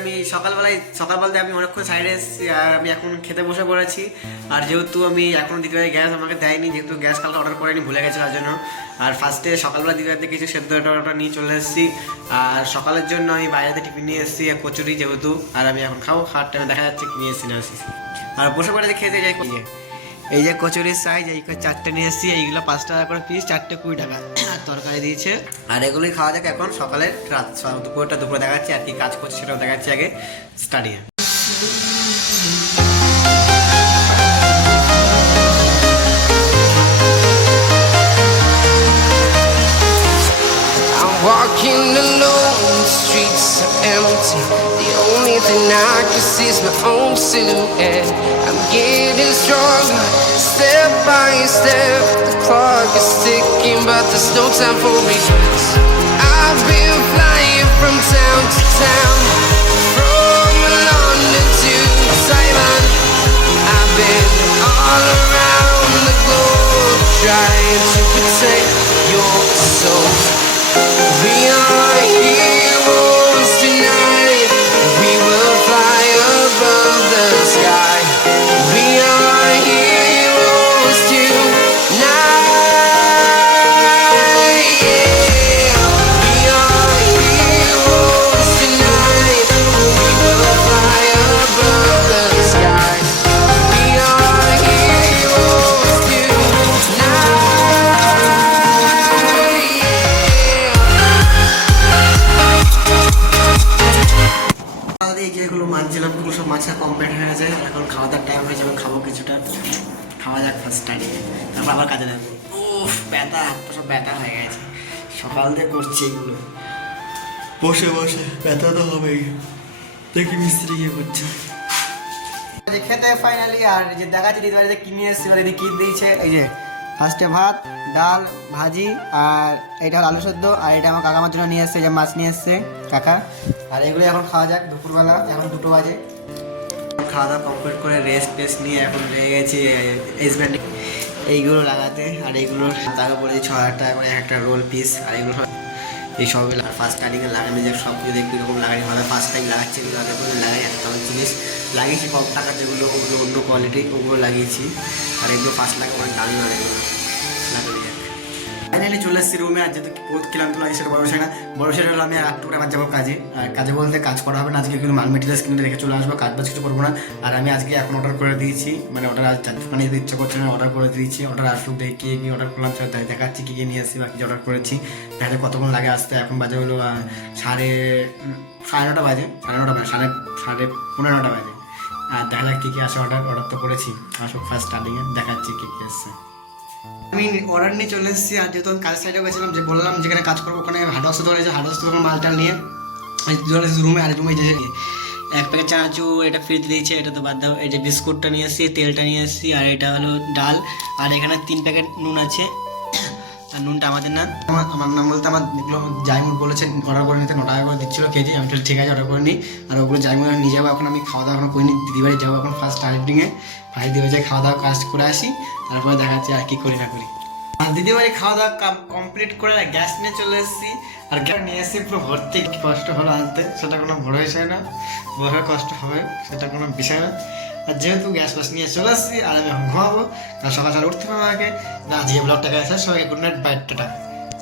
আমি সকাল বলতে আমি অনেকক্ষণ সাইডে এসেছি আর আমি এখন খেতে বসে পড়েছি। আর যেহেতু আমি এখন দিদিভাই গ্যাস আমাকে দেয়নি, যেহেতু গ্যাস কালকে অর্ডার করেনি, ভুলে গেছে তার জন্য। আর ফার্স্টে সকালবেলা দিদিভাইতে কিছু সেদ্ধ ওটা নিয়ে চলে এসেছি। আর সকালের জন্য আমি বাইরেতে টিফিন নিয়ে এসেছি কচুরি যেহেতু, আর আমি এখন খাবো। খাওয়ার টাইমে দেখা যাচ্ছে কি নিয়ে এসেছি না এসেছি। আর বসে পড়ে খেতে যাই। এই যে কচুরির সাইজ এই 4টে নিয়ে এসেছি, এইগুলো 5 টাকা করে পিস, 4টে 20 টাকা। আর তরকারি দিয়েছে। আর এগুলোই খাওয়া যাক এখন সকালের রাত দুপুরে দেখাচ্ছি আর কি কাজ করছে সেটাও দেখাচ্ছি আগে স্টাডিয়ে। Walking alone, the streets are empty. The only thing I can see is my own silhouette. I'm getting stronger, step by step. The clock is ticking, but there's no time for regrets. I've been flying from town to town, from London to Taiwan. I've been all around the globe, trying to protect your soul. We are heroes tonight. We will fly above the sky. We are heroes tonight. Yeah. We are heroes tonight. We will fly above the sky. We are heroes tonight. যেগুলো মানছিলাম ওগুলো সব মাছা complete হয়ে গেছে। এখন খাওয়া দাওয়ার time হয়েছে, আমি খাবো কিছুটা। খাওয়া যাক ফার্স্ট স্টার্টিং, তারপর আবার কাজে লাগবো। ব্যথা, হাত পা সব ব্যথা হয়ে গেছে, সকাল থেকে করছি এগুলো বসে বসে, ব্যথা তো হবেই। দেখি মিস্ত্রি গিয়ে করছে খেতে ফাইনালি। আর যে দেখাচ্ছি দিদি বাড়িতে কিনে এসেছি, দিদি কি দিয়েছে। এই যে ফার্স্টে ভাত, ডাল, ভাজি, আর এটা হলো আলু সেদ্ধ। আর এটা আমার কাকামার জন্য নিয়ে এসছে, যে মাছ নিয়ে এসছে কাকা। আর এগুলো এখন খাওয়া যাক দুপুরবেলা, এখন 2টো বাজে। খাওয়া দাওয়া কমপ্লিট করে রেস্ট নিয়ে এখন লেগে গেছি এসব্যান্ড এইগুলো লাগাতে। আর এইগুলো টাকা পড়েছে 6,000 টাকা করে একটা রোল পিস। আর এগুলো এই সব ফার্স্ট স্টার্টিংয়ে লাগানো যায়, সব যদি একটু এরকম লাগাই ভালো। ফার্স্ট টাইম লাগাচ্ছি এগুলো, আগে করে লাগাই একটা জিনিস লাগিয়েছি কম টাকার, যেগুলো ওগুলো অন্য কোয়ালিটি, ওগুলো লাগিয়েছি। আর এগুলো ফার্স্ট লাগে অনেক দামি হয় এগুলো লাগানো যায়। ফাইনালি চলে এসেছি রুমে। আর যেহেতু বহুত ক্লান্ত লাগে সেটা বড় সেটা হলো আমি আর একটু আবার যাবো কাজে। আর কাজে বলতে কাজ করা হবে না আজকে, কিন্তু মাল মেটেরিয়ালস কিনে রেখে চলে আসবো, কাজ বাজ কিছু করবো না। আর আমি আজকে এখন অর্ডার করে দিয়েছি, মানে অর্ডার আজ মানে যেতে ইচ্ছা করছে না, অর্ডার করে দিয়েছি। অর্ডার আসুক, দেখি কি অর্ডার করলাম সেটা দেখাচ্ছি, কী কী নিয়ে আসছি বা কী অর্ডার করেছি। তাহলে কতক্ষণ লাগে আসতে। এখন বাজে হলো 9:30 বাজে, 9:30 বাজে। আর দেখা যাক কী কী আসে। অর্ডার তো করেছি, আসুক ফার্স্ট স্টার্টিংয়ে দেখাচ্ছি কী কী আসছে। আমি অর্ডার নিয়ে চলে এসেছি। আর যেহেতু আমি কাজের সাইডে গেছিলাম, যে বললাম যেখানে কাজ করবো ওখানে হাউসে ধরেছে, হাউসে তখন মালটাল নিয়ে চলে এসেছি রুমে। আর রুমে যে 1 প্যাকেট চানাচুর এটা ফ্রিতে দিয়েছে, এটা তো বাদ দাও। এই যে বিস্কুটটা নিয়ে এসেছি, তেলটা নিয়ে এসেছি, আর এটা হলো ডাল। আর এখানে 3 প্যাকেট নুন আছে। আর নুনটা আমাদের না, আমার নাম বলতে আমার এগুলো জাইমুর বলেছে অর্ডার করে নিতে, 9 টাকা করে দিচ্ছিলো কেজি। আমি ঠিক আছে অর্ডার করে নিই। আর ওগুলো জাইমুর নিয়ে যাবো। এখন আমি খাওয়া দাওয়া এখন করিনি, দিদিবাড়ি যাবো এখন ফার্স্ট স্টার্টিংয়ে। ভাই দিদিবাড়ি যাই খাওয়া দাওয়া কাজ করে আসি, তারপরে দেখা যাচ্ছে আর কি করি না করি। আর দিদিবাড়ি খাওয়া দাওয়া কমপ্লিট করে গ্যাস নিয়ে চলে এসেছি। আর গ্যাস নিয়ে এসেছি পুরো ভর্তি। কষ্ট হলো আনতে, সেটা কোনো বড় বিষয় না, বড় কষ্ট হবে সেটা কোনো বিষয় না। আর যেহেতু গ্যাস নিয়ে চলে আসছি, আর আমি এখন ঘুমাবো, কারণ সকাল উঠতে হবে আমাকে। আজকে ব্লগটা গেছে, সবাইকে গুড নাইট, বাই, টাটা।